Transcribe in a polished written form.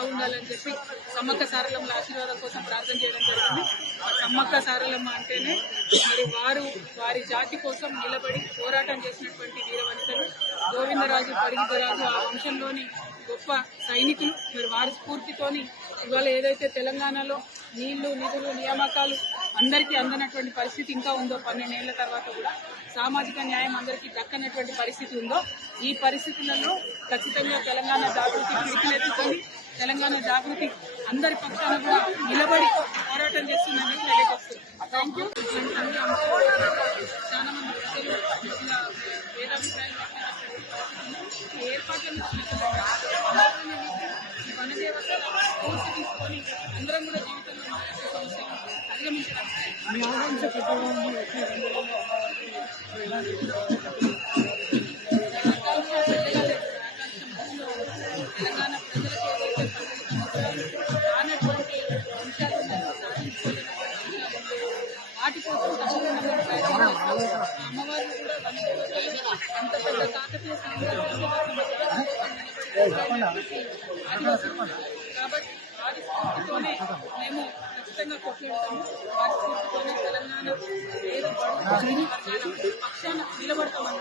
బాగుండాలని చెప్పి సమ్మక్క సారలమ్మల ఆశీర్వాదం కోసం ప్రార్థన చేయడం జరిగింది. సమ్మక్క సారలమ్మ అంటేనే మరి వారి జాతి కోసం నిలబడి పోరాటం చేసినటువంటి వీరవనితలు. గోవిందరాజు పరిగితరాజు ఆ వంశంలోని గొప్ప సైనికులు. మరి వారి స్ఫూర్తితోని ఇవాళ ఏదైతే తెలంగాణలో నీళ్లు, నిధులు, నియామకాలు అందరికీ అందనటువంటి పరిస్థితి ఇంకా ఉందో, 12 ఏళ్ల తర్వాత కూడా సామాజిక న్యాయం అందరికీ దక్కనటువంటి పరిస్థితి ఉందో, ఈ పరిస్థితులలో ఖచ్చితంగా తెలంగాణ జాగృతి పిలుపునెత్తుకొని తెలంగాణ జాగృతి అందరి పక్షాన కూడా నిలబడి పోరాటం చేస్తుందని తెలియజేస్తుంది. Thank you. చాలా మంది ప్రజలు ఇలా వేదాభిప్రాయాలు ఏర్పాట్లను వనదేవతల పూర్తి తీసుకొని అందరం కూడా జీవితంలో సమస్యలు అధిగమించడానికి తెలంగాణ రానటువంటి అంశాలు వాటి కోసం అమ్మవారు కూడా అంత పెద్ద కాకతీయ కాబట్టి వారి స్ఫూర్తితోనే మేము ఖచ్చితంగా కొట్లాడతాము. వారి స్ఫూర్తితోనే తెలంగాణ పేరు పక్షాన నిలబడతామని